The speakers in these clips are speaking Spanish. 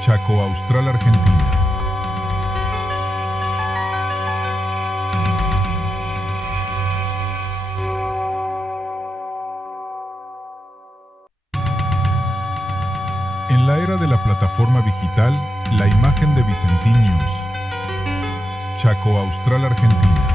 Chaco Austral, Argentina. En la era de la plataforma digital, la imagen de Vicentín News. Chaco Austral, Argentina.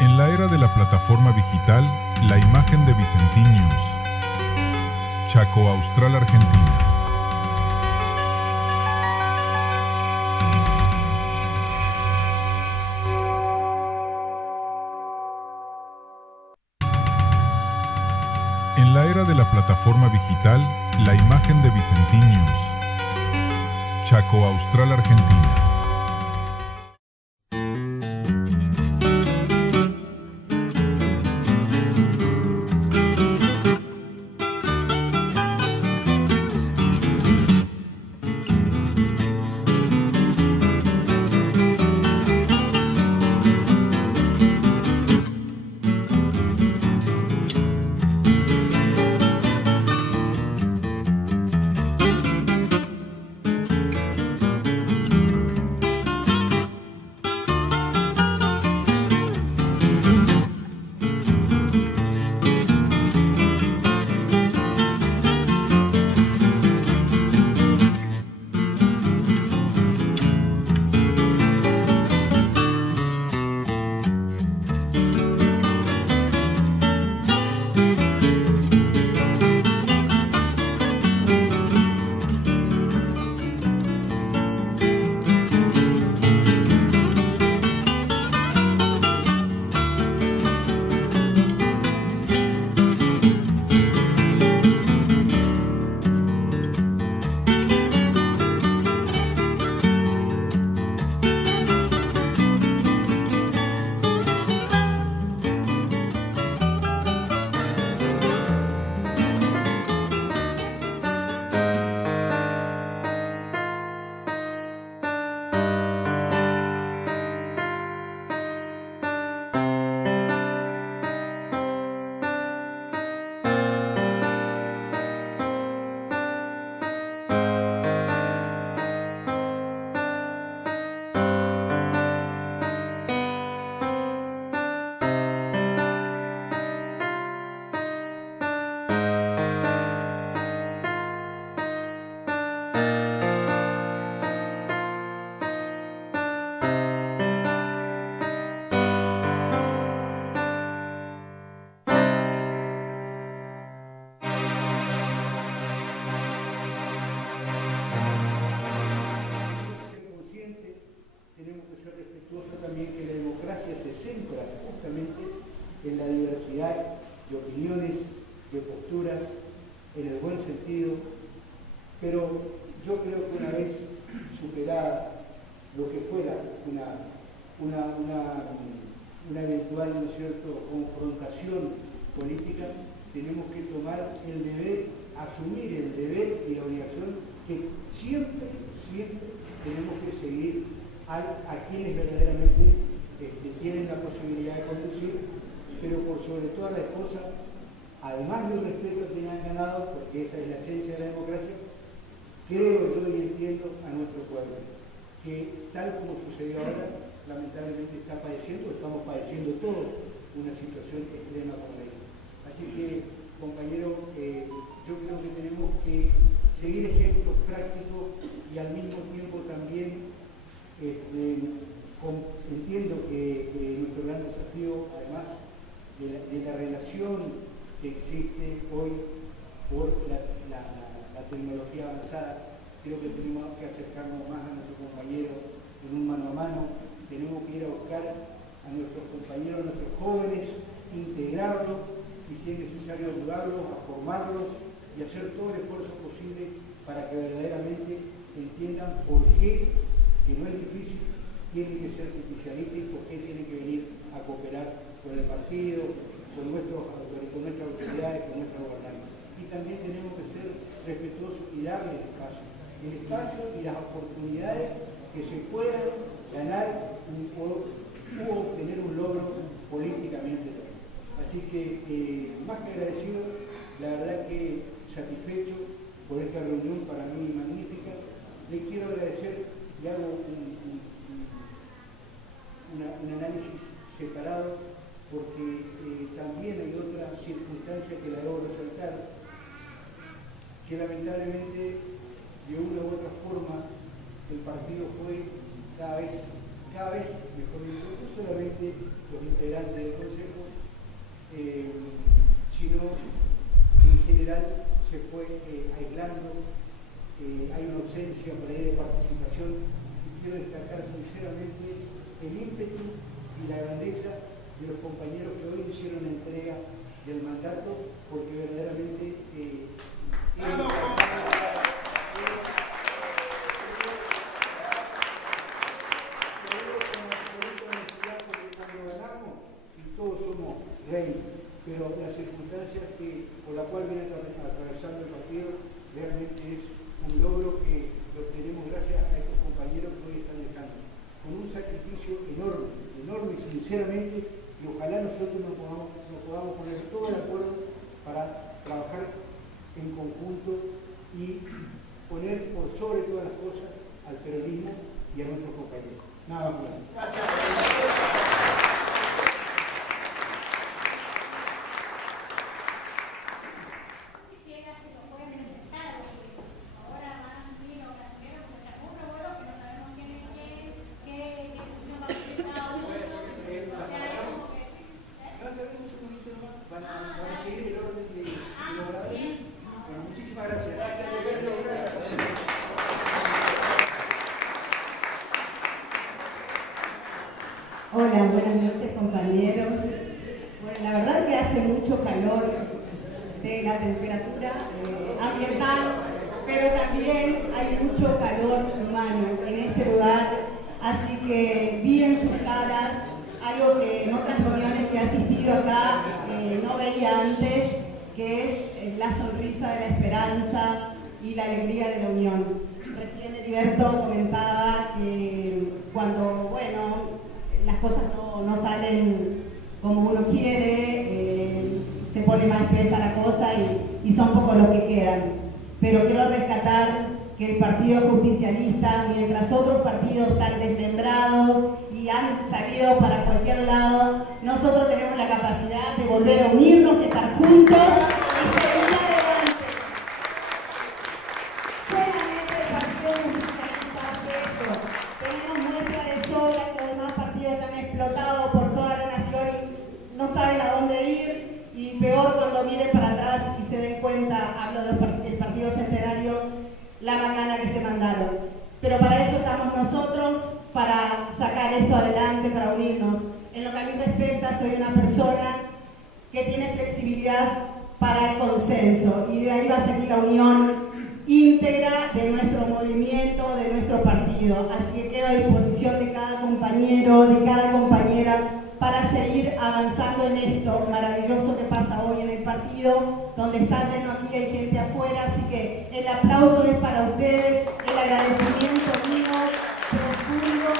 En la era de la plataforma digital, la imagen de Vicentín News. Chaco Austral, Argentina. En la era de la plataforma digital, la imagen de Vicentín News. Chaco Austral, Argentina. También que la democracia se centra justamente en la diversidad de opiniones, de posturas, en el buen sentido, pero yo creo que una vez superada lo que fuera una eventual, ¿no es cierto?, confrontación política, tenemos que tomar el deber, asumir el deber y la obligación que siempre tenemos que seguir a quienes verdaderamente tienen la posibilidad de conducir, pero por sobre todas las cosas, además del respeto que han ganado, porque esa es la esencia de la democracia, creo yo y entiendo a nuestro pueblo, que tal como sucedió ahora, lamentablemente estamos padeciendo todos una situación extrema como esta. Así que, compañero, yo creo que tenemos que seguir ejemplos prácticos y al mismo tiempo también entiendo que nuestro gran desafío, además de la relación que existe hoy por la tecnología avanzada, creo que tenemos que acercarnos más a nuestros compañeros en un mano a mano, tenemos que ir a buscar a nuestros compañeros, a nuestros jóvenes, integrarlos y si es necesario ayudarlos, a formarlos y hacer todo el esfuerzo posible para que verdaderamente entiendan por qué, que no es difícil, tienen que ser justicialistas y por qué tienen que venir a cooperar con el partido, con nuestras autoridades, con nuestra gobernanza. Y también tenemos que ser respetuosos y darle el espacio y las oportunidades que se puedan ganar políticamente también. Así que, más que agradecido, la verdad que satisfecho por esta reunión para mí magnífica. Les quiero agradecer y hago un análisis separado porque también hay otra circunstancia que la debo resaltar, que lamentablemente de una u otra forma el partido fue cada vez mejor dicho, no solamente los integrantes del Consejo, sino en general se fue aislando, hay una ausencia por ahí de participación, y quiero destacar sinceramente el ímpetu y la grandeza de los compañeros que hoy hicieron la entrega del mandato, porque verdaderamente todos somos reyes, pero las circunstancias por la cual viene atravesando el partido realmente es un logro que lo obtenemos gracias a estos compañeros que hoy están dejando, con un sacrificio enorme, sinceramente, y ojalá nosotros nos podamos poner todo de acuerdo para trabajar en conjunto y poner por sobre todas las cosas al peronismo y a nuestros compañeros. Nada más. Gracias. Hola, buenas noches compañeros. Bueno, la verdad que hace mucho calor de la temperatura ambiental, pero también hay mucho calor humano en este lugar, así que vi en sus caras algo que en otras reuniones que he asistido acá no veía antes, que es la sonrisa de la esperanza y la alegría de la unión. Recién Heriberto comentaba que cuando, bueno, las cosas no salen como uno quiere, se pone más espesa la cosa y son pocos los que quedan. Pero quiero rescatar que el Partido Justicialista, mientras otros partidos están desmembrados y han salido para cualquier lado, nosotros tenemos la capacidad de volver a unirnos, de estar juntos y seguir adelante. Solamente el Partido Justicialista hace eso. Tenemos muestra de sobra que los demás partidos están explotados por toda la nación y no saben a dónde ir, y peor cuando miren para atrás y se den cuenta, hablo del Partido Centenario, la macana que se mandaron. Pero para eso estamos nosotros, para sacar esto adelante, para unirnos. En lo que a mí respecta, soy una persona que tiene flexibilidad para el consenso, y de ahí va a salir la unión íntegra de nuestro movimiento, de nuestro partido. Así que quedo a disposición de cada compañero, de cada compañera, para seguir avanzando en esto maravilloso que pasa hoy en el partido, donde está lleno aquí, hay gente afuera, así que el aplauso es para ustedes, el agradecimiento mío profundo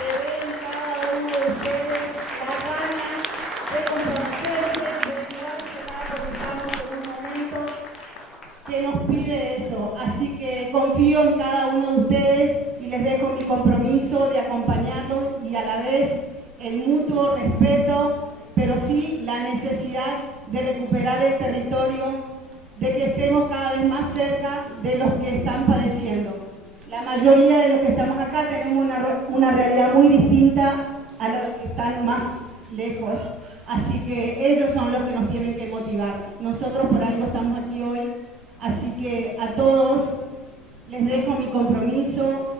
de ver en cada uno de ustedes las ganas de comprometerse, de cuidarse porque estamos en un momento que nos pide eso. Así que confío en cada uno de ustedes y les dejo mi compromiso de acompañarlos y a la vez el mutuo respeto, pero sí la necesidad de recuperar el territorio, de que estemos cada vez más cerca de los que están padeciendo. La mayoría de los que estamos acá tenemos una realidad muy distinta a los que están más lejos, así que ellos son los que nos tienen que motivar. Nosotros por algo estamos aquí hoy, así que a todos les dejo mi compromiso.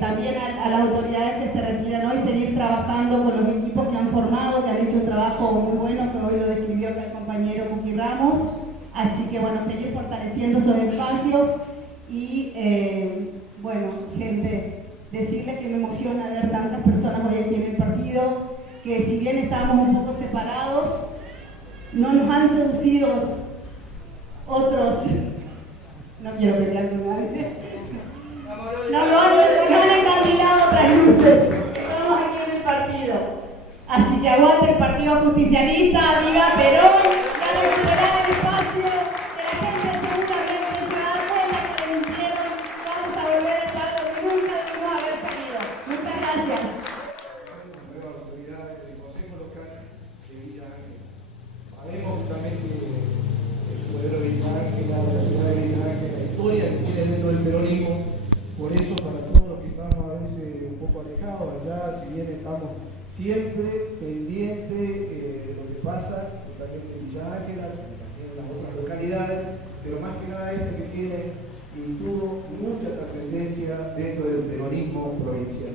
También a las autoridades que se retiran hoy, seguir trabajando con los equipos que han formado, que han hecho un trabajo muy bueno, que hoy lo describió acá el compañero Cuqui Ramos. Así que bueno, seguir fortaleciendo esos espacios y bueno, gente, decirles que me emociona ver tantas personas hoy aquí en el partido, que si bien estamos un poco separados, no nos han seducido otros, no quiero pelear con nadie. No han encandilado otras luces. Estamos aquí en el partido. Así que aguante el Partido Justicialista, viva Perón, y a recuperar el espacio que la gente seguramente se va a dar cuenta que le mintieron. Vamos a volver a estar lo que nunca debimos haber salido. Muchas gracias. Nuevas autoridades del Consejo Local de Villa Ángela. Sabemos justamente el pueblo de Villa Ángela, de la ciudad de Villa Ángela, la historia que tiene dentro del peronismo. Por eso, para todos los que estamos a veces un poco alejados allá, si bien estamos siempre pendientes de lo que pasa, justamente en Villa Ángela, también en las otras localidades, pero más que nada este que tiene y tuvo mucha trascendencia dentro del peronismo provincial.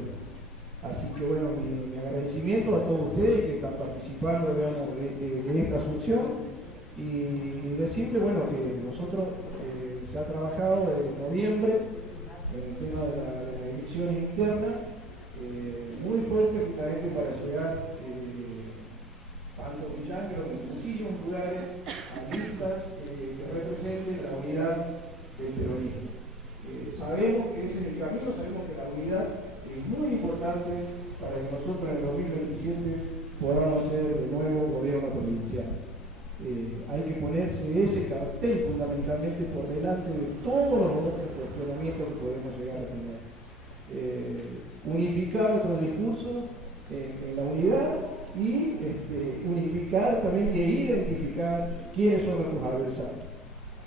Así que bueno, mi agradecimiento a todos ustedes que están participando, digamos, de esta asunción y decirle, bueno, que nosotros se ha trabajado desde noviembre en el tema de la elección interna, muy fuerte justamente para llegar tanto en Villa Ángela como en muchísimos lugares a listas que representen la unidad del peronismo. Sabemos que ese es el camino, sabemos que la unidad es muy importante para que nosotros en el 2027 podamos ser de nuevo gobierno provincial. Hay que ponerse ese cartel fundamentalmente por delante de todos los otros cuestionamientos que podemos llegar a tener. Unificar nuestro discurso en la unidad y unificar también e identificar quiénes son nuestros adversarios.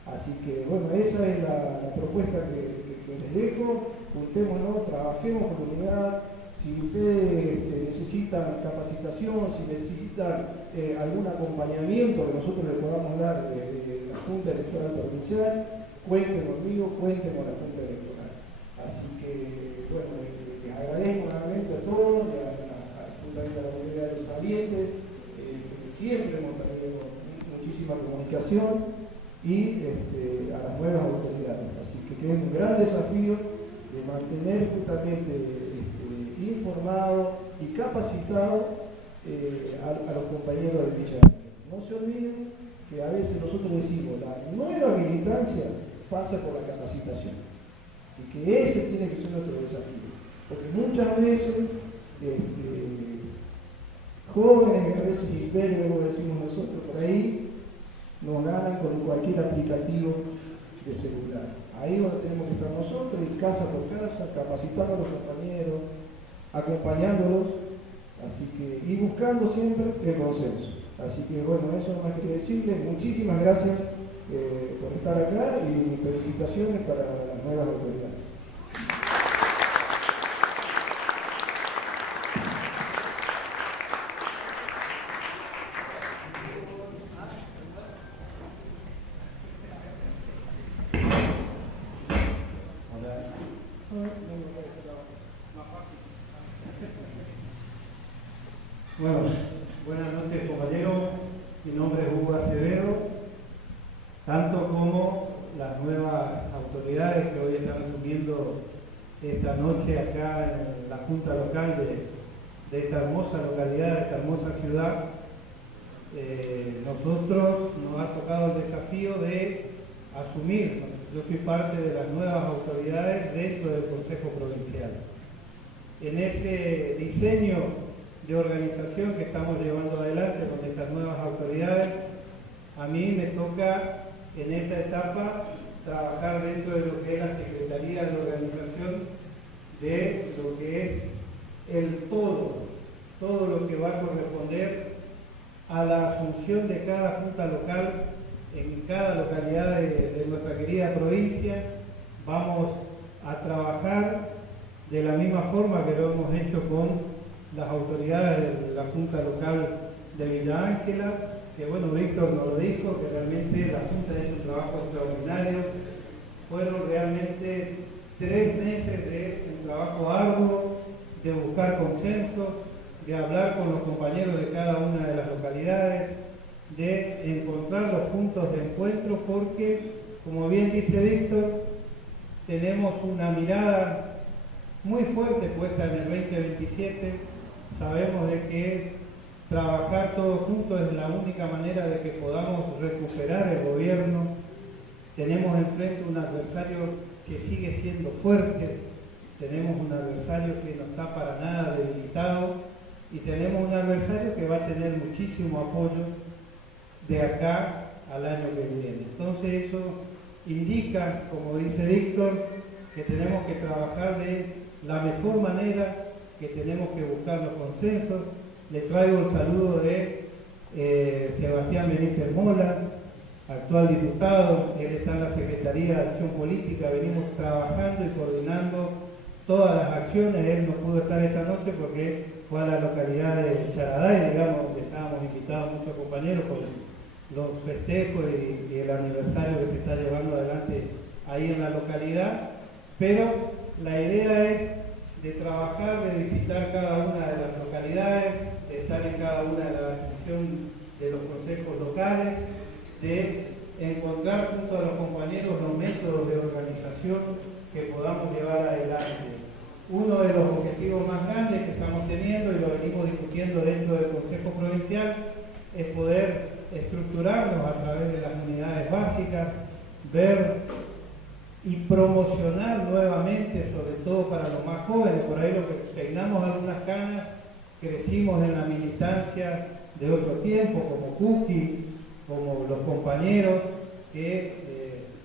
Así que bueno, esa es la propuesta que les dejo. Juntémonos, trabajemos con la unidad. Si ustedes necesitan capacitación, si necesitan algún acompañamiento que nosotros les podamos dar desde la Junta Electoral Provincial, cuenten conmigo, cuenten con la Junta Electoral. Así que bueno, les agradezco nuevamente a todos, justamente a la comunidad de los salientes, siempre hemos tenido muchísima comunicación y a las nuevas autoridades. Así que es un gran desafío de mantener justamente informado y capacitado a los compañeros de Villa Ángela. No se olviden que a veces nosotros decimos la nueva militancia pasa por la capacitación. Así que ese tiene que ser nuestro desafío. Porque muchas veces jóvenes, a veces imperios, como decimos nosotros por ahí, nos ganan con cualquier aplicativo de celular. Ahí donde tenemos que estar nosotros, ir casa por casa, capacitando a los compañeros, acompañándolos, así que, y buscando siempre el consenso. Así que bueno, eso no más que decirles. Muchísimas gracias por estar acá y felicitaciones para las nuevas autoridades. Bueno, buenas noches compañeros, mi nombre es Hugo Acevedo, tanto como las nuevas autoridades que hoy están asumiendo esta noche acá en la Junta Local de esta hermosa localidad, de esta hermosa ciudad. Nosotros nos ha tocado el desafío de asumir, yo soy parte de las nuevas autoridades dentro del Consejo Provincial. En ese diseño de organización que estamos llevando adelante con estas nuevas autoridades, a mí me toca en esta etapa trabajar dentro de lo que es la Secretaría de Organización de lo que es el todo lo que va a corresponder a la asunción de cada junta local en cada localidad de nuestra querida provincia. Vamos a trabajar de la misma forma que lo hemos hecho con las autoridades de la Junta Local de Villa Ángela, que bueno, Víctor nos lo dijo, que realmente la Junta ha hecho un trabajo extraordinario. Fueron realmente 3 meses de un trabajo arduo, de buscar consensos, de hablar con los compañeros de cada una de las localidades, de encontrar los puntos de encuentro, porque, como bien dice Víctor, tenemos una mirada muy fuerte puesta en el 2027. Sabemos de que trabajar todos juntos es la única manera de que podamos recuperar el gobierno. Tenemos enfrente un adversario que sigue siendo fuerte, tenemos un adversario que no está para nada debilitado y tenemos un adversario que va a tener muchísimo apoyo de acá al año que viene. Entonces eso indica, como dice Víctor, que tenemos que trabajar de la mejor manera, que tenemos que buscar los consensos. Le traigo el saludo de Sebastián Benítez Mola, actual diputado. Él está en la Secretaría de Acción Política. Venimos trabajando y coordinando todas las acciones. Él no pudo estar esta noche porque fue a la localidad de Charaday, digamos, donde estábamos invitados muchos compañeros por los festejos y el aniversario que se está llevando adelante ahí en la localidad. Pero la idea es de trabajar, de visitar cada una de las localidades, de estar en cada una de las sesiones de los consejos locales, de encontrar junto a los compañeros los métodos de organización que podamos llevar adelante. Uno de los objetivos más grandes que estamos teniendo, y lo venimos discutiendo dentro del Consejo Provincial, es poder estructurarnos a través de las unidades básicas, ver y promocionar nuevamente, sobre todo para los más jóvenes. Por ahí lo que peinamos algunas canas, crecimos en la militancia de otro tiempo, como Cookie, como los compañeros que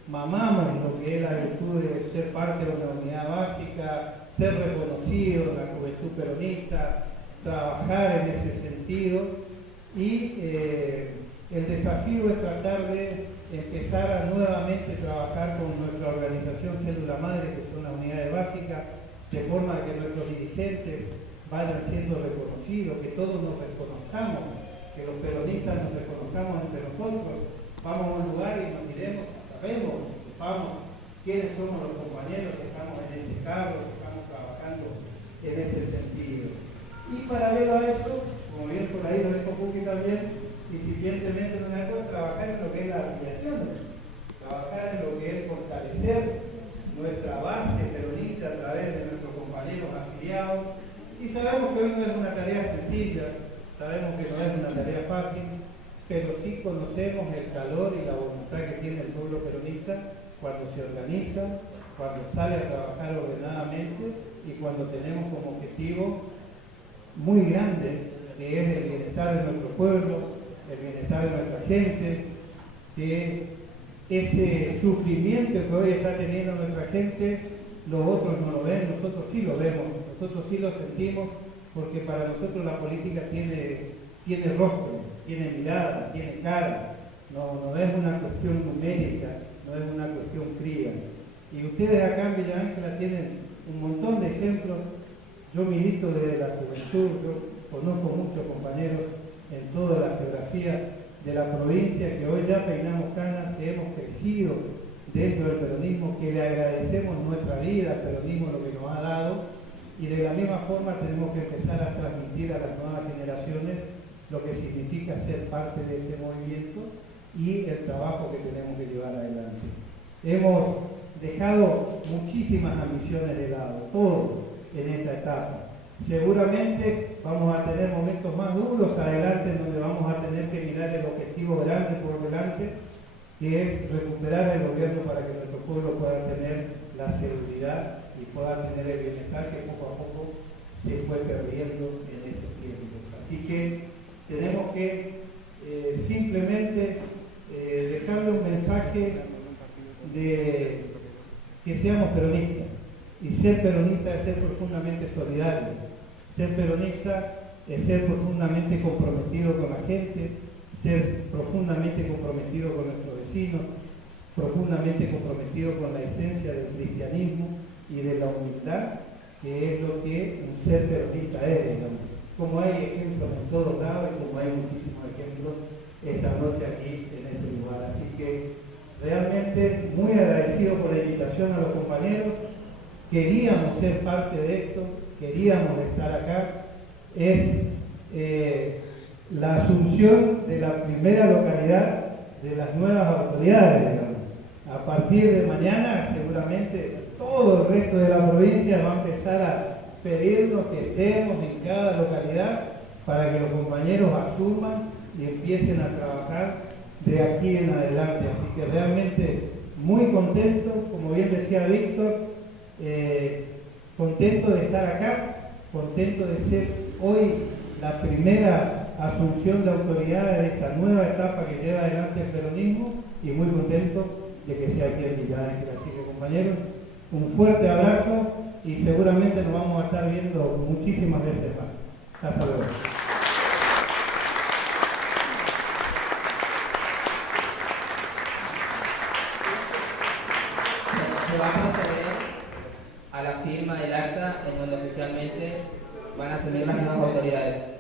mamamos lo que es la virtud de ser parte de una unidad básica, ser reconocidos en la juventud peronista, trabajar en ese sentido, y el desafío es tratar de empezar a nuevamente trabajar con nuestra organización Célula Madre, que son las unidades básicas, de forma que nuestros dirigentes vayan siendo reconocidos, que todos nos reconozcamos, que los peronistas nos reconozcamos entre nosotros, vamos a un lugar y nos miremos, sabemos, sepamos quiénes somos los compañeros que estamos en este cargo, que estamos trabajando en este sentido. Y paralelo a eso, como bien por ahí lo dijo Cookie también, incipientemente en una cosa, trabajar en lo que es la afiliación, trabajar en lo que es fortalecer nuestra base peronista a través de nuestros compañeros afiliados. Y sabemos que hoy no es una tarea sencilla, sabemos que no es una tarea fácil, pero sí conocemos el calor y la voluntad que tiene el pueblo peronista cuando se organiza, cuando sale a trabajar ordenadamente y cuando tenemos como objetivo muy grande, que es el bienestar de nuestro pueblo, el bienestar de nuestra gente, que ese sufrimiento que hoy está teniendo nuestra gente, los otros no lo ven, nosotros sí lo vemos, nosotros sí lo sentimos, porque para nosotros la política tiene rostro, tiene mirada, tiene cara, no es una cuestión numérica, no es una cuestión fría. Y ustedes acá en Villa Ángela tienen un montón de ejemplos. Yo milito desde la juventud, yo conozco muchos compañeros en toda la geografía de la provincia que hoy ya peinamos canas, que hemos crecido dentro del peronismo, que le agradecemos nuestra vida al peronismo lo que nos ha dado, y de la misma forma tenemos que empezar a transmitir a las nuevas generaciones lo que significa ser parte de este movimiento y el trabajo que tenemos que llevar adelante. Hemos dejado muchísimas ambiciones de lado, todos en esta etapa. Seguramente vamos a tener momentos más duros adelante, donde vamos a tener que mirar el objetivo grande por delante, que es recuperar el gobierno para que nuestro pueblo pueda tener la seguridad y pueda tener el bienestar que poco a poco se fue perdiendo en estos tiempos. Así que tenemos que simplemente dejarle un mensaje de que seamos peronistas. Y ser peronista es ser profundamente solidario. Ser peronista es ser profundamente comprometido con la gente, ser profundamente comprometido con nuestros vecinos, profundamente comprometido con la esencia del cristianismo y de la humildad, que es lo que un ser peronista es, digamos. Como hay ejemplos en todos lados y como hay muchísimos ejemplos esta noche aquí en este lugar. Así que realmente muy agradecido por la invitación a los compañeros. Queríamos ser parte de esto, queríamos estar acá. Es la asunción de la primera localidad de las nuevas autoridades, digamos. A partir de mañana seguramente todo el resto de la provincia va a empezar a pedirnos que estemos en cada localidad para que los compañeros asuman y empiecen a trabajar de aquí en adelante. Así que realmente muy contento, como bien decía Víctor, contento de estar acá, contento de ser hoy la primera asunción de autoridad de esta nueva etapa que lleva adelante el peronismo y muy contento de que sea aquí en Villa. Así que, compañeros, un fuerte abrazo y seguramente nos vamos a estar viendo muchísimas veces más. Hasta luego. Se va a proceder a la firma del acta en donde oficialmente van a asumir las nuevas autoridades.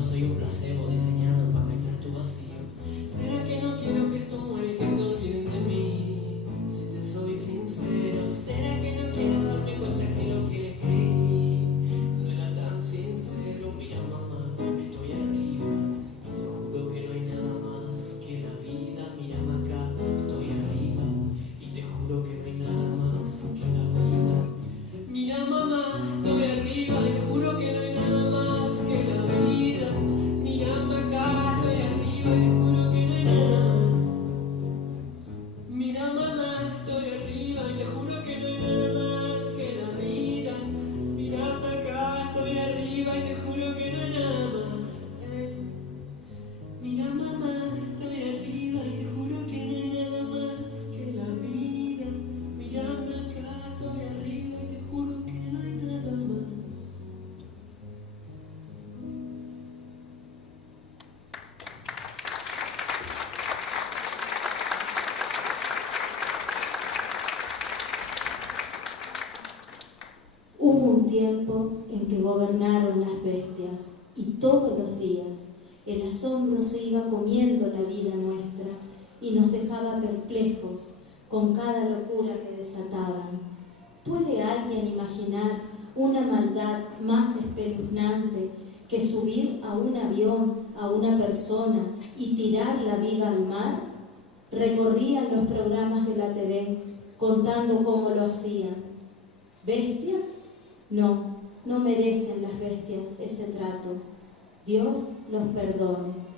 Soy un placebo diseñado para engañar tu vacío. ¿Será que no quiero que esto muera y que tiempo en que gobernaron las bestias, y todos los días el asombro se iba comiendo la vida nuestra y nos dejaba perplejos con cada locura que desataban. ¿Puede alguien imaginar una maldad más espeluznante que subir a un avión a una persona y tirarla viva al mar? Recorrían los programas de la TV contando cómo lo hacían. ¿Bestias? No, no merecen las bestias ese trato. Dios los perdone.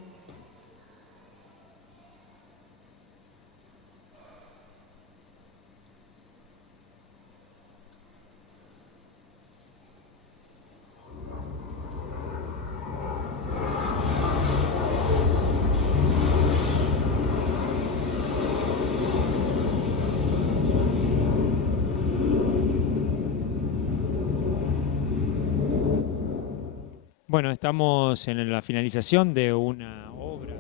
Bueno, estamos en la finalización de una obra.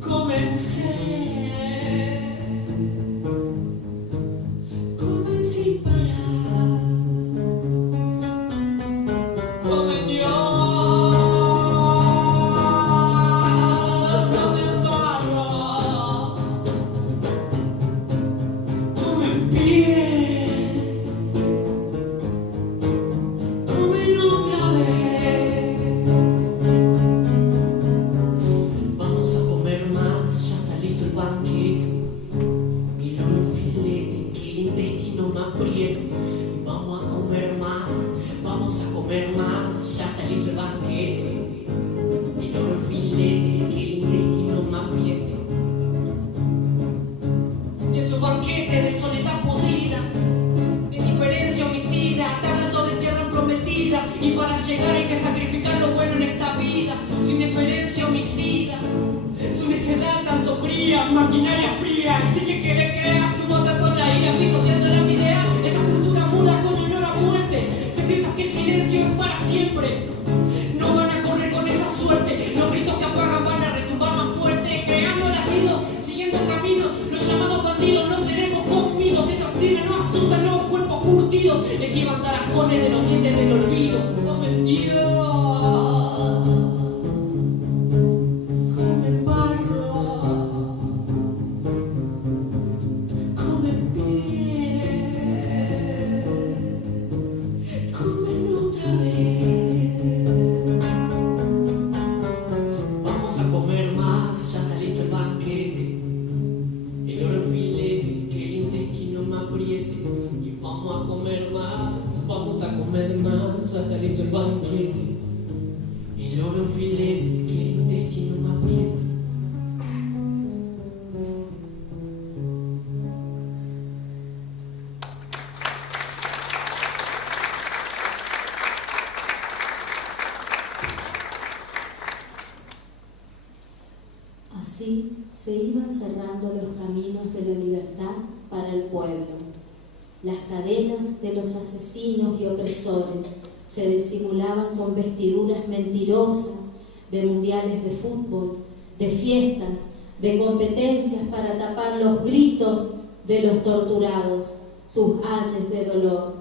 Comencé que sacrificar lo bueno en esta vida, su indiferencia homicida, su necedad tan sombría, maquinaria fría, exige que le crea su nota son la ira, pisoteando las ideas, esa cultura muda con honor a muerte, se piensa que el silencio es para siempre, no van a correr con esa suerte, los gritos que apagan van a retumbar más fuerte, creando latidos, siguiendo caminos, los llamados bandidos, no seremos comidos, esas tienen no asustan los cuerpos curtidos, esquivan tarascones de los dientes del olvido, no mentiras. Así se iban cerrando los caminos de la libertad para el pueblo. Las cadenas de los asesinos y opresores se disimulaban con vestiduras mentirosas de mundiales de fútbol, de fiestas, de competencias para tapar los gritos de los torturados, sus ayes de dolor.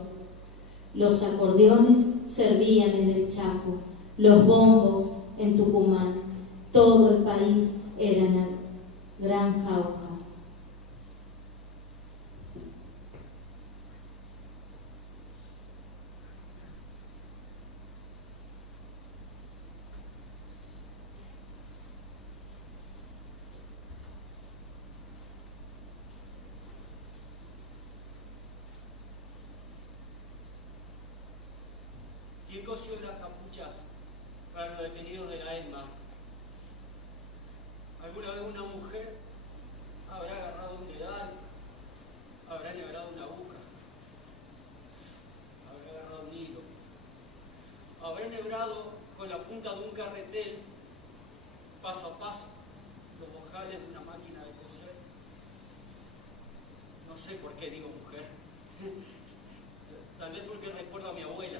Los acordeones servían en el Chaco, los bombos en Tucumán, todo el país era una gran jauja. ¿Quién cosió las capuchas para los detenidos de la ESMA? ¿Alguna vez una mujer habrá agarrado un dedal? ¿Habrá enhebrado una aguja? ¿Habrá agarrado un hilo? ¿Habrá enhebrado con la punta de un carretel, paso a paso, los ojales de una máquina de coser? No sé por qué digo mujer. Tal vez porque recuerdo a mi abuela.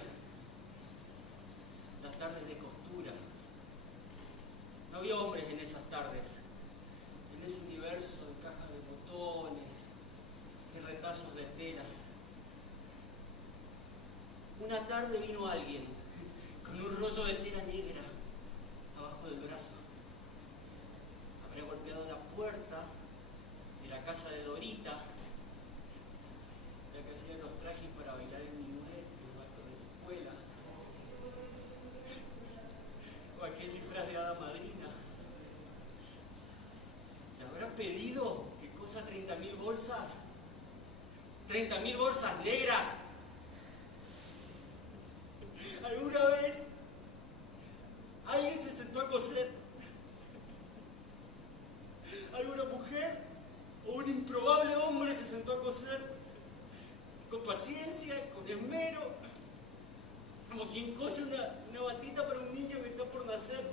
Las tardes de costura. No había hombres en esas tardes, en ese universo de cajas de botones y retazos de telas. Una tarde vino alguien con un rollo de tela negra abajo del brazo. Habría golpeado la puerta de la casa de Dorita, la que hacía los trajes para bailar el minuet en el acto de la escuela. O aquel disfraz de hada madrina. ¿Le habrá pedido que cosa 30.000 bolsas? ¿30.000 bolsas negras? ¿Alguna vez alguien se sentó a coser? ¿Alguna mujer o un improbable hombre se sentó a coser? Con paciencia, con esmero, como quien cose una batita para un niño que está por nacer.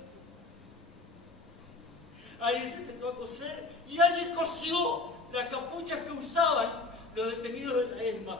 Alguien se sentó a coser y alguien cosió las capuchas que usaban los detenidos de la ESMA.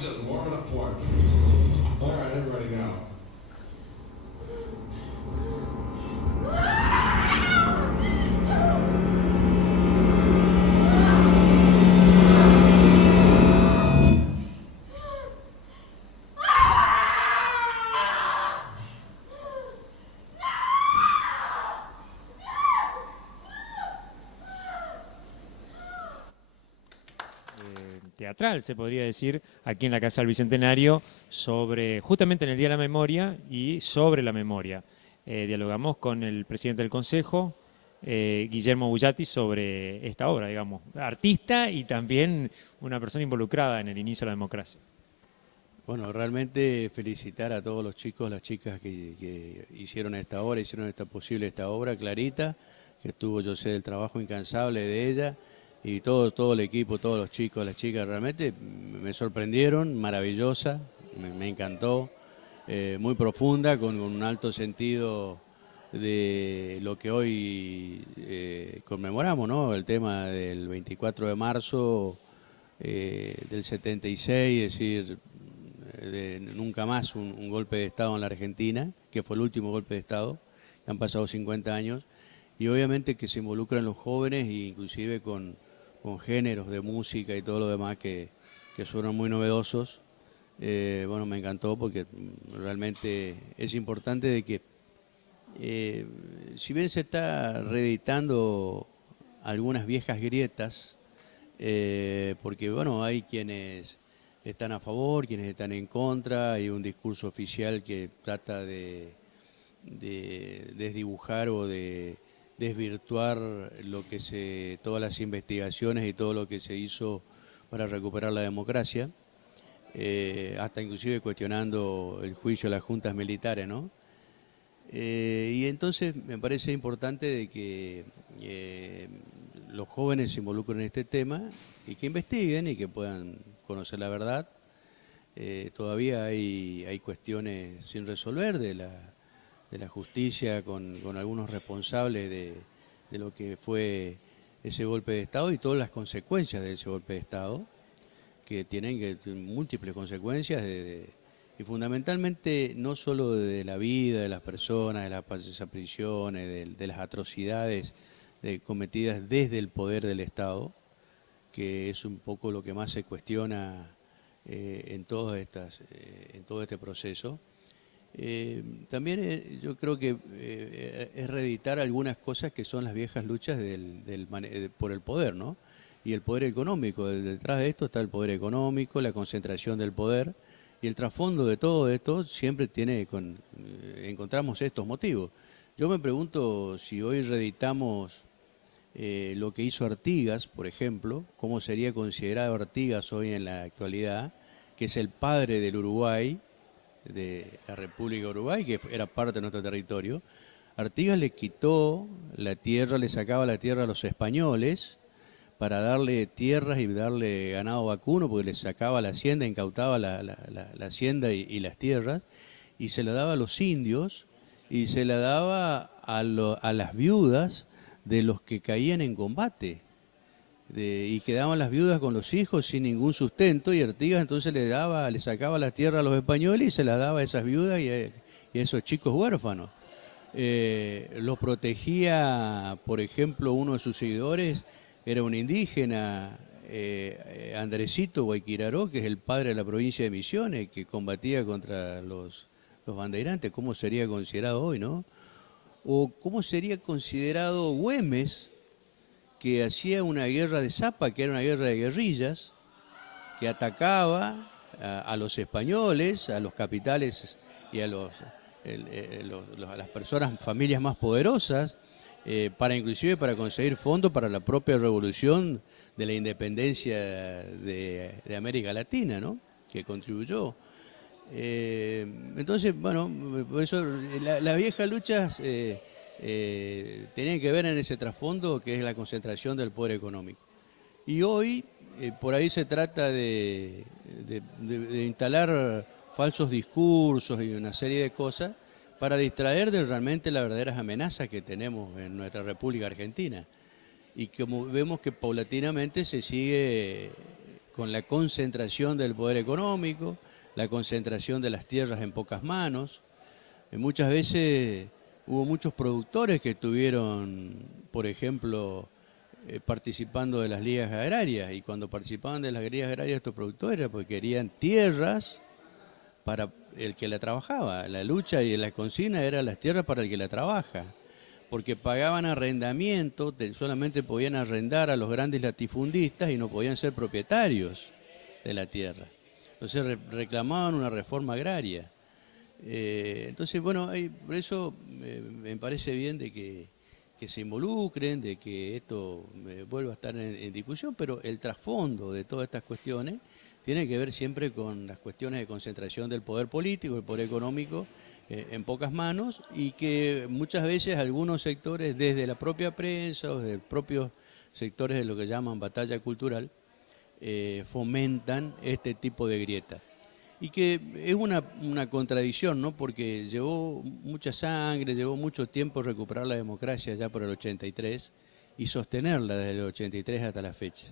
just warming up for it. All right, everybody go. Teatral, se podría decir, aquí en la Casa del Bicentenario, sobre, justamente en el Día de la Memoria y sobre la memoria. Dialogamos con el presidente del Consejo, Guillermo Bullati, sobre esta obra, digamos, artista y también una persona involucrada en el inicio de la democracia. Bueno, realmente felicitar a todos los chicos, las chicas que hicieron esta obra, hicieron posible esta obra, Clarita, que estuvo, yo sé, del trabajo incansable de ella, y todo el equipo, todos los chicos, las chicas, realmente me sorprendieron, maravillosa, me encantó, muy profunda, con un alto sentido de lo que hoy conmemoramos, ¿no? El tema del 24 de marzo del 76, es decir, de nunca más un golpe de Estado en la Argentina, que fue el último golpe de Estado, han pasado 50 años, y obviamente que se involucran los jóvenes, e inclusive con géneros de música y todo lo demás que suenan muy novedosos. Bueno, me encantó porque realmente es importante de que, si bien se está reeditando algunas viejas grietas, porque bueno, hay quienes están a favor, quienes están en contra, hay un discurso oficial que trata de desdibujar o de desvirtuar todas las investigaciones y todo lo que se hizo para recuperar la democracia, hasta inclusive cuestionando el juicio de las juntas militares, ¿no? Y entonces me parece importante de que los jóvenes se involucren en este tema y que investiguen y que puedan conocer la verdad. Todavía hay cuestiones sin resolver de la justicia con algunos responsables de lo que fue ese golpe de Estado y todas las consecuencias de ese golpe de Estado, que tienen múltiples consecuencias, y fundamentalmente no solo de la vida de las personas, de las desapariciones, de las atrocidades cometidas desde el poder del Estado, que es un poco lo que más se cuestiona en todo este proceso. También yo creo que es reeditar algunas cosas que son las viejas luchas por el poder, ¿no? Y el poder económico. Detrás de esto está el poder económico, la concentración del poder, y el trasfondo de todo esto siempre encontramos estos motivos. Yo me pregunto si hoy reeditamos lo que hizo Artigas, por ejemplo, cómo sería considerado Artigas hoy en la actualidad, que es el padre del Uruguay, de la República de Uruguay, que era parte de nuestro territorio. Artigas le quitó la tierra, le sacaba la tierra a los españoles para darle tierras y darle ganado vacuno, porque le sacaba la hacienda, incautaba la hacienda y las tierras, y se la daba a los indios, y se la daba a las viudas de los que caían en combate. Y quedaban las viudas con los hijos sin ningún sustento, y Artigas entonces le sacaba la tierra a los españoles y se la daba a esas viudas y a esos chicos huérfanos. Los protegía, por ejemplo, uno de sus seguidores era un indígena, Andresito Guayquiraró, que es el padre de la provincia de Misiones, que combatía contra los bandeirantes. ¿Cómo sería considerado hoy, no? O cómo sería considerado Güemes, que hacía una guerra de zapa, que era una guerra de guerrillas, que atacaba a los españoles, a los capitales y a las personas, familias más poderosas, inclusive para conseguir fondos para la propia revolución de la independencia de América Latina, ¿no? Que contribuyó. Entonces, bueno, por eso las viejas luchas tenían que ver en ese trasfondo que es la concentración del poder económico. Y hoy, por ahí se trata de instalar falsos discursos y una serie de cosas para distraer de realmente las verdaderas amenazas que tenemos en nuestra República Argentina. Y como vemos que paulatinamente se sigue con la concentración del poder económico, la concentración de las tierras en pocas manos. Muchas veces hubo muchos productores que estuvieron, por ejemplo, participando de las ligas agrarias, y cuando participaban de las ligas agrarias estos productores era porque querían tierras para el que la trabajaba. La lucha y la consigna era las tierras para el que la trabaja, porque pagaban arrendamiento, solamente podían arrendar a los grandes latifundistas y no podían ser propietarios de la tierra. Entonces reclamaban una reforma agraria. Entonces, bueno, por eso me parece bien de que se involucren, de que esto vuelva a estar en discusión, pero el trasfondo de todas estas cuestiones tiene que ver siempre con las cuestiones de concentración del poder político, el poder económico en pocas manos, y que muchas veces algunos sectores, desde la propia prensa o desde propios sectores de lo que llaman batalla cultural, fomentan este tipo de grieta. Y que es una contradicción, ¿no? Porque llevó mucha sangre, llevó mucho tiempo recuperar la democracia ya por el 83 y sostenerla desde el 83 hasta la fecha.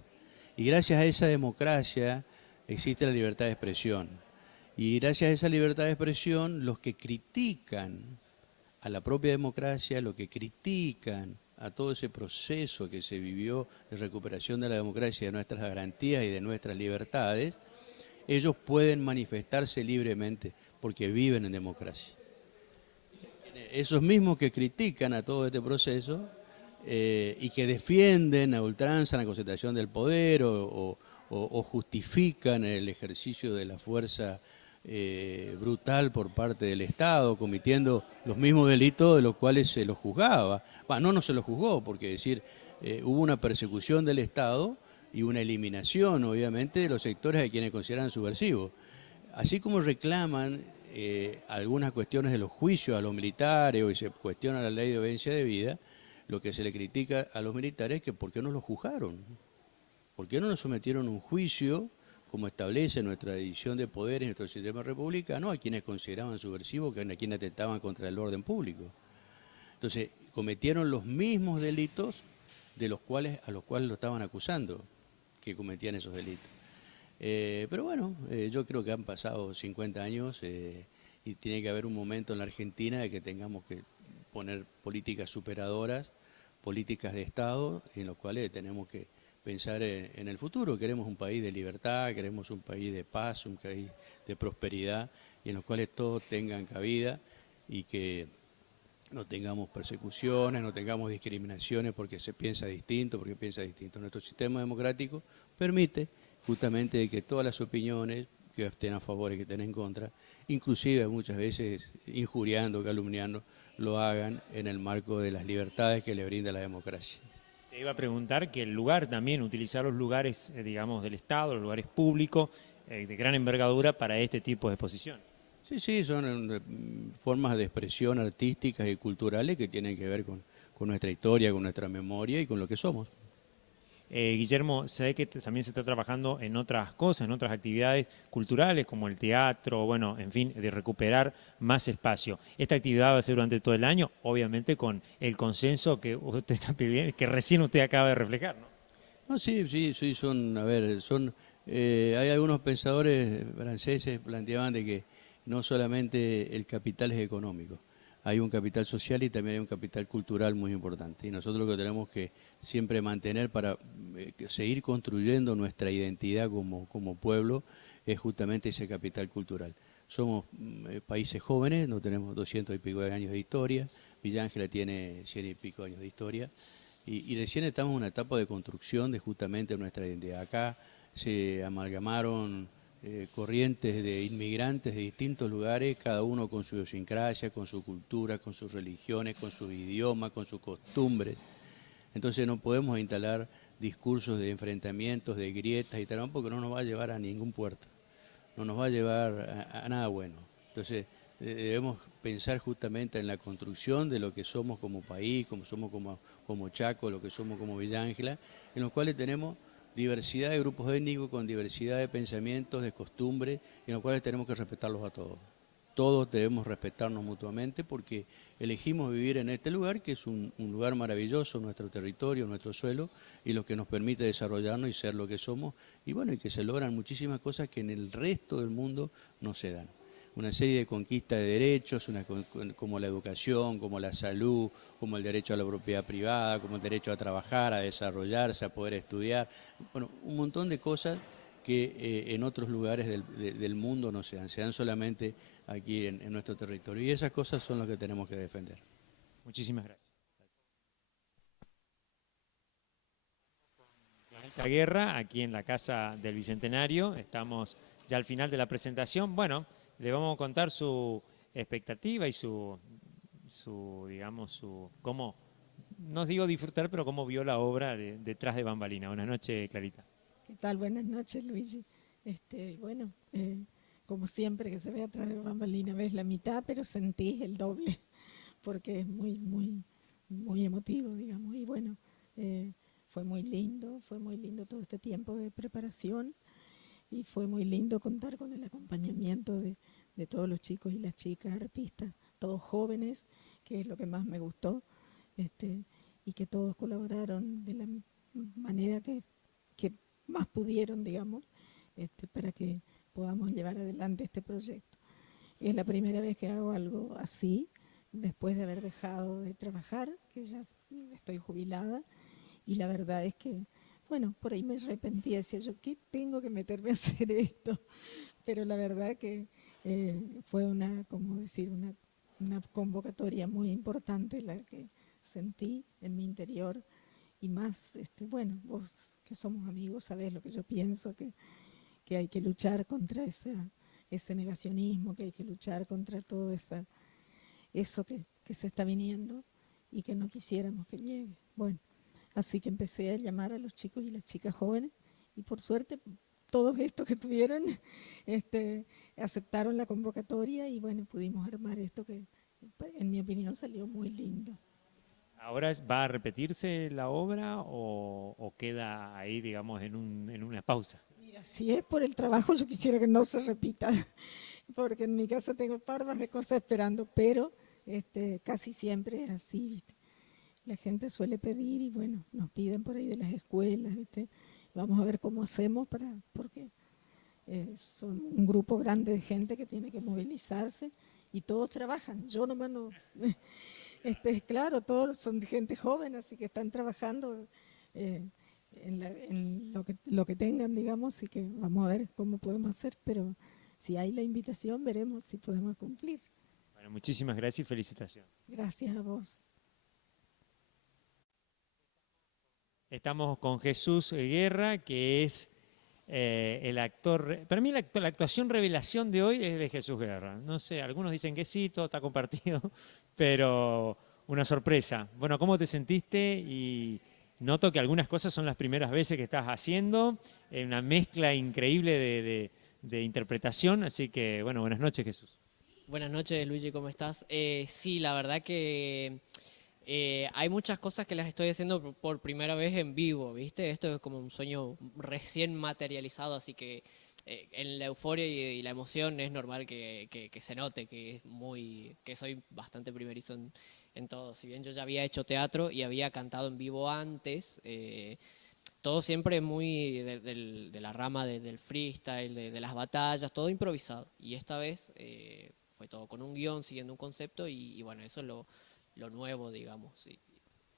Y gracias a esa democracia existe la libertad de expresión. Y gracias a esa libertad de expresión, los que critican a la propia democracia, los que critican a todo ese proceso que se vivió de recuperación de la democracia, de nuestras garantías y de nuestras libertades, ellos pueden manifestarse libremente porque viven en democracia. Esos mismos que critican a todo este proceso y que defienden a ultranza la concentración del poder o justifican el ejercicio de la fuerza brutal por parte del Estado, cometiendo los mismos delitos de los cuales se los juzgaba. No se los juzgó, porque hubo una persecución del Estado y una eliminación, obviamente, de los sectores a quienes consideran subversivos. Así como reclaman algunas cuestiones de los juicios a los militares o se cuestiona la ley de obediencia debida, lo que se le critica a los militares es que ¿por qué no los juzgaron? ¿Por qué no nos sometieron a un juicio, como establece nuestra división de poderes en nuestro sistema republicano, a quienes consideraban subversivos, a quienes atentaban contra el orden público? Entonces, cometieron los mismos delitos a los cuales lo estaban acusando que cometían esos delitos. Pero bueno, yo creo que han pasado 50 años y tiene que haber un momento en la Argentina de que tengamos que poner políticas superadoras, políticas de Estado, en los cuales tenemos que pensar en el futuro. Queremos un país de libertad, queremos un país de paz, un país de prosperidad, y en los cuales todos tengan cabida y que no tengamos persecuciones, no tengamos discriminaciones porque se piensa distinto, porque piensa distinto. Nuestro sistema democrático permite justamente que todas las opiniones, que estén a favor y que estén en contra, inclusive muchas veces injuriando, calumniando, lo hagan en el marco de las libertades que le brinda la democracia. Te iba a preguntar que el lugar también, utilizar los lugares, digamos, del Estado, los lugares públicos, de gran envergadura para este tipo de exposición. Sí, son formas de expresión artísticas y culturales que tienen que ver con nuestra historia, con nuestra memoria y con lo que somos. Guillermo, sé que también se está trabajando en otras cosas, en otras actividades culturales como el teatro, bueno, en fin, de recuperar más espacio. Esta actividad va a ser durante todo el año, obviamente con el consenso que usted está pidiendo, que recién usted acaba de reflejar, ¿no? No, sí, hay algunos pensadores franceses planteaban de que no solamente el capital es económico, hay un capital social y también hay un capital cultural muy importante. Y nosotros lo que tenemos que siempre mantener para seguir construyendo nuestra identidad como pueblo es justamente ese capital cultural. Somos países jóvenes, no tenemos 200 y pico de años de historia, Villa Ángela tiene 100 y pico años de historia, y recién estamos en una etapa de construcción de justamente nuestra identidad. Acá se amalgamaron corrientes de inmigrantes de distintos lugares, cada uno con su idiosincrasia, con su cultura, con sus religiones, con sus idiomas, con sus costumbres. Entonces no podemos instalar discursos de enfrentamientos, de grietas y tal, porque no nos va a llevar a ningún puerto, no nos va a llevar a nada bueno. Entonces debemos pensar justamente en la construcción de lo que somos como país, como somos como Chaco, lo que somos como Villa Ángela, en los cuales tenemos diversidad de grupos étnicos, con diversidad de pensamientos, de costumbres, en los cuales tenemos que respetarlos a todos. Todos debemos respetarnos mutuamente porque elegimos vivir en este lugar, que es un lugar maravilloso, nuestro territorio, nuestro suelo, y lo que nos permite desarrollarnos y ser lo que somos, y bueno, y que se logran muchísimas cosas que en el resto del mundo no se dan. Una serie de conquistas de derechos, como la educación, como la salud, como el derecho a la propiedad privada, como el derecho a trabajar, a desarrollarse, a poder estudiar. Bueno, un montón de cosas que en otros lugares del mundo no se dan solamente aquí en nuestro territorio. Y esas cosas son las que tenemos que defender. Muchísimas gracias. La guerra, aquí en la Casa del Bicentenario, estamos ya al final de la presentación. Bueno, le vamos a contar su expectativa y digamos, cómo, no digo disfrutar, pero cómo vio la obra detrás de bambalina. Buenas noches, Clarita. ¿Qué tal? Buenas noches, Luigi. Bueno, como siempre que se ve atrás de bambalina, ves la mitad, pero sentís el doble, porque es muy emotivo, digamos, y bueno, fue muy lindo todo este tiempo de preparación, y fue muy lindo contar con el acompañamiento de todos los chicos y las chicas artistas, todos jóvenes, que es lo que más me gustó, y que todos colaboraron de la manera que más pudieron, digamos, para que podamos llevar adelante este proyecto. Es la primera vez que hago algo así, después de haber dejado de trabajar, que ya estoy jubilada, y la verdad es que, bueno, por ahí me arrepentí, decía yo, ¿qué tengo que meterme a hacer esto? Pero la verdad que fue una convocatoria muy importante la que sentí en mi interior, y más, bueno, vos que somos amigos sabés lo que yo pienso, que hay que luchar contra ese negacionismo, que hay que luchar contra todo eso que se está viniendo y que no quisiéramos que llegue. Bueno, así que empecé a llamar a los chicos y las chicas jóvenes, y por suerte todos estos que tuvieron aceptaron la convocatoria, y bueno, pudimos armar esto que en mi opinión salió muy lindo. ¿Ahora va a repetirse la obra o queda ahí, digamos, en una pausa? Mira, si es por el trabajo, yo quisiera que no se repita, porque en mi casa tengo parvas de cosas esperando, pero casi siempre es así, ¿viste? La gente suele pedir, y bueno, nos piden por ahí de las escuelas, ¿viste? Vamos a ver cómo hacemos porque son un grupo grande de gente que tiene que movilizarse, y todos trabajan. Yo nomás no... claro, todos son gente joven, así que están trabajando en lo que tengan, digamos, y que vamos a ver cómo podemos hacer, pero si hay la invitación, veremos si podemos cumplir. Bueno, muchísimas gracias y felicitaciones. Gracias a vos. Estamos con Jesús Guerra, que es el actor. Para mí la actuación revelación de hoy es de Jesús Guerra. No sé, algunos dicen que sí, todo está compartido, pero una sorpresa. Bueno, ¿cómo te sentiste? Y noto que algunas cosas son las primeras veces que estás haciendo, una mezcla increíble de interpretación, así que bueno, buenas noches, Jesús. Buenas noches, Luigi, ¿cómo estás? Sí, la verdad que hay muchas cosas que las estoy haciendo por primera vez en vivo, ¿viste? Esto es como un sueño recién materializado, así que en la euforia y la emoción es normal que se note que soy bastante primerizo en todo. Si bien yo ya había hecho teatro y había cantado en vivo antes, todo siempre muy de la rama del freestyle, de las batallas, todo improvisado. Y esta vez fue todo con un guión, siguiendo un concepto, y bueno, eso es lo nuevo, digamos. Sí.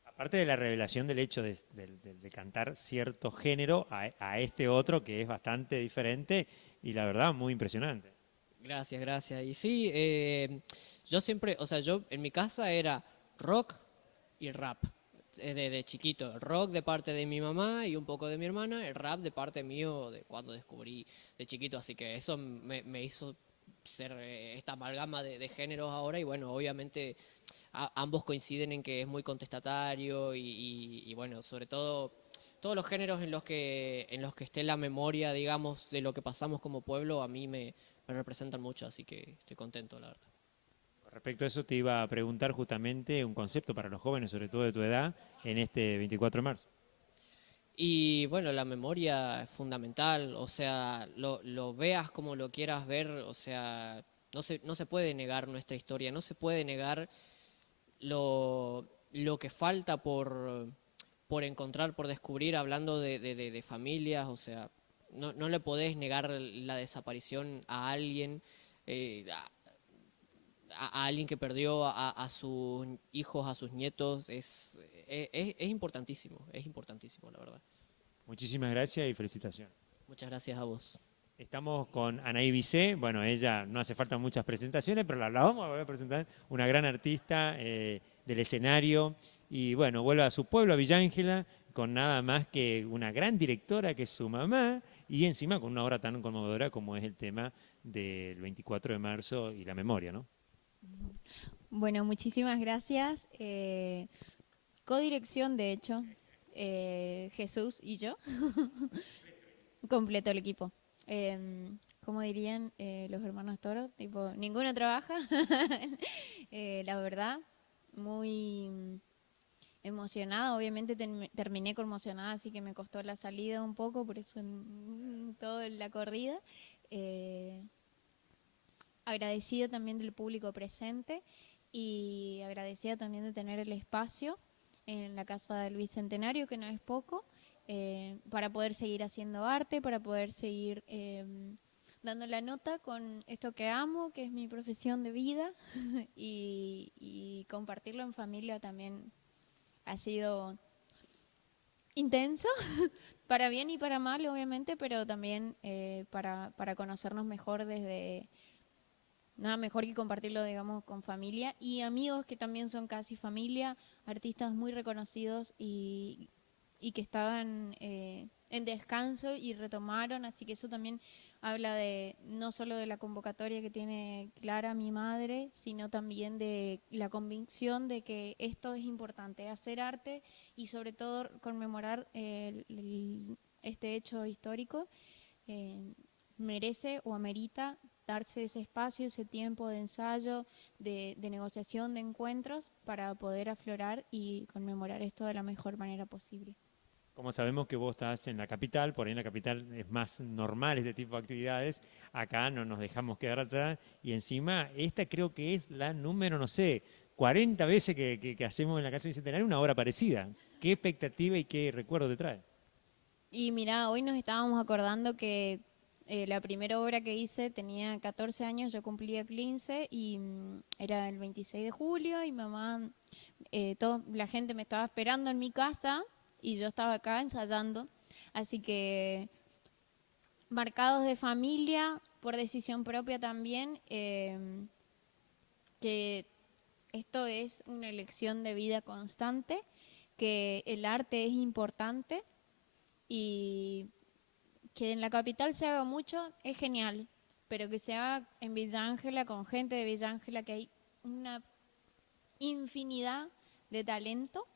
Aparte de la revelación del hecho de cantar cierto género a este otro que es bastante diferente y la verdad muy impresionante. Gracias, gracias. Y sí, yo siempre, o sea, yo en mi casa era rock y rap, de chiquito. Rock de parte de mi mamá y un poco de mi hermana, el rap de parte mío de cuando descubrí de chiquito, así que eso me hizo ser esta amalgama de géneros ahora, y bueno, obviamente ambos coinciden en que es muy contestatario y bueno, sobre todo todos los géneros en los que esté la memoria, digamos, de lo que pasamos como pueblo, a mí me representan mucho, así que estoy contento, la verdad. Respecto a eso te iba a preguntar justamente un concepto para los jóvenes, sobre todo de tu edad, en este 24 de marzo. Y bueno, la memoria es fundamental, o sea, lo veas como lo quieras ver, o sea, no se puede negar nuestra historia, no se puede negar lo que falta por encontrar, por descubrir, hablando de familias, o sea, no le podés negar la desaparición a alguien, a alguien que perdió a sus hijos, a sus nietos. Es importantísimo, la verdad. Muchísimas gracias y felicitaciones. Muchas gracias a vos. Estamos con Anaí Bisset. Bueno, ella no hace falta muchas presentaciones, pero la vamos a volver a presentar. Una gran artista del escenario. Y bueno, vuelve a su pueblo, a Villa Ángela, con nada más que una gran directora que es su mamá, y encima con una obra tan conmovedora como es el tema del 24 de marzo y la memoria, ¿no? Bueno, muchísimas gracias. Codirección, de hecho, Jesús y yo. Completo el equipo. Como dirían los hermanos Toro, tipo, ninguno trabaja. La verdad, muy emocionada. Obviamente terminé conmocionada, así que me costó la salida un poco, por eso toda la corrida. Agradecida también del público presente y agradecida también de tener el espacio en la Casa del Bicentenario, que no es poco, para poder seguir haciendo arte, para poder seguir dando la nota con esto que amo, que es mi profesión de vida, y compartirlo en familia también ha sido intenso, para bien y para mal, obviamente, pero también para conocernos mejor desde... Nada mejor que compartirlo, digamos, con familia y amigos que también son casi familia, artistas muy reconocidos y que estaban en descanso y retomaron, así que eso también habla de no solo de la convocatoria que tiene Clara, mi madre, sino también de la convicción de que esto es importante, hacer arte y sobre todo conmemorar este hecho histórico merece o amerita darse ese espacio, ese tiempo de ensayo, de negociación, de encuentros para poder aflorar y conmemorar esto de la mejor manera posible. Como sabemos que vos estás en la capital, por ahí en la capital es más normal este tipo de actividades, acá no nos dejamos quedar atrás y encima esta creo que es la número, no sé, 40 veces que hacemos en la Casa Bicentenario una obra parecida. ¿Qué expectativa y qué recuerdo te trae? Y mirá, hoy nos estábamos acordando que la primera obra que hice tenía 14 años, yo cumplía 15 y era el 26 de julio y mamá, toda la gente me estaba esperando en mi casa y yo estaba acá ensayando. Así que marcados de familia, por decisión propia también, que esto es una elección de vida constante, que el arte es importante y que en la capital se haga mucho es genial, pero que se haga en Villa Ángela, con gente de Villa Ángela, que hay una infinidad de talento,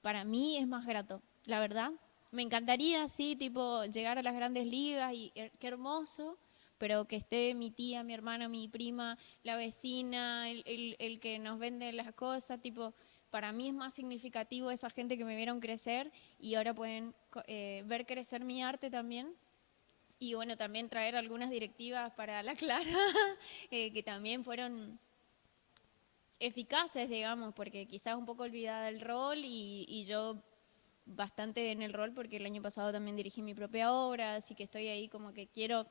para mí es más grato, la verdad. Me encantaría, sí, tipo, llegar a las grandes ligas y qué hermoso, pero que esté mi tía, mi hermana, mi prima, la vecina, el que nos vende las cosas, tipo... Para mí es más significativo esa gente que me vieron crecer y ahora pueden ver crecer mi arte también. Y bueno, también traer algunas directivas para la Clara, que también fueron eficaces, digamos, porque quizás un poco olvidada el rol y yo bastante en el rol porque el año pasado también dirigí mi propia obra, así que estoy ahí como que quiero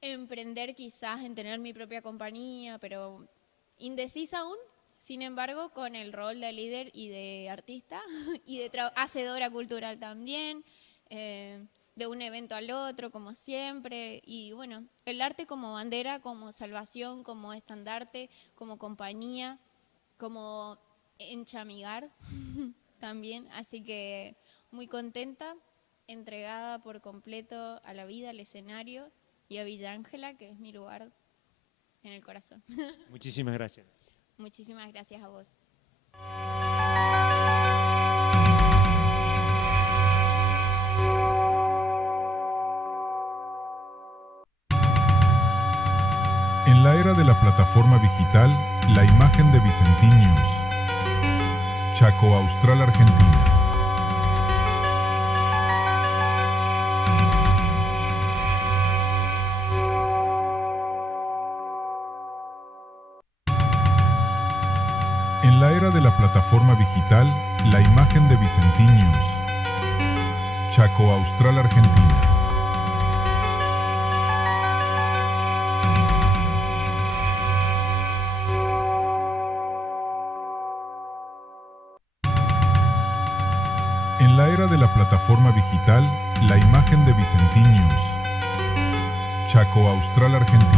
emprender quizás en tener mi propia compañía, pero indecisa aún. Sin embargo, con el rol de líder y de artista y de hacedora cultural también, de un evento al otro, como siempre. Y bueno, el arte como bandera, como salvación, como estandarte, como compañía, como enchamigar también. Así que muy contenta, entregada por completo a la vida, al escenario y a Villa Ángela, que es mi lugar en el corazón. Muchísimas gracias. Muchísimas gracias a vos. En la era de la plataforma digital, la imagen de Vicentinius. Chaco Austral, Argentina. En la era de la plataforma digital, la imagen de Vicentinius. Chaco Austral, Argentina. En la era de la plataforma digital, la imagen de Vicentín News. Chaco Austral, Argentina.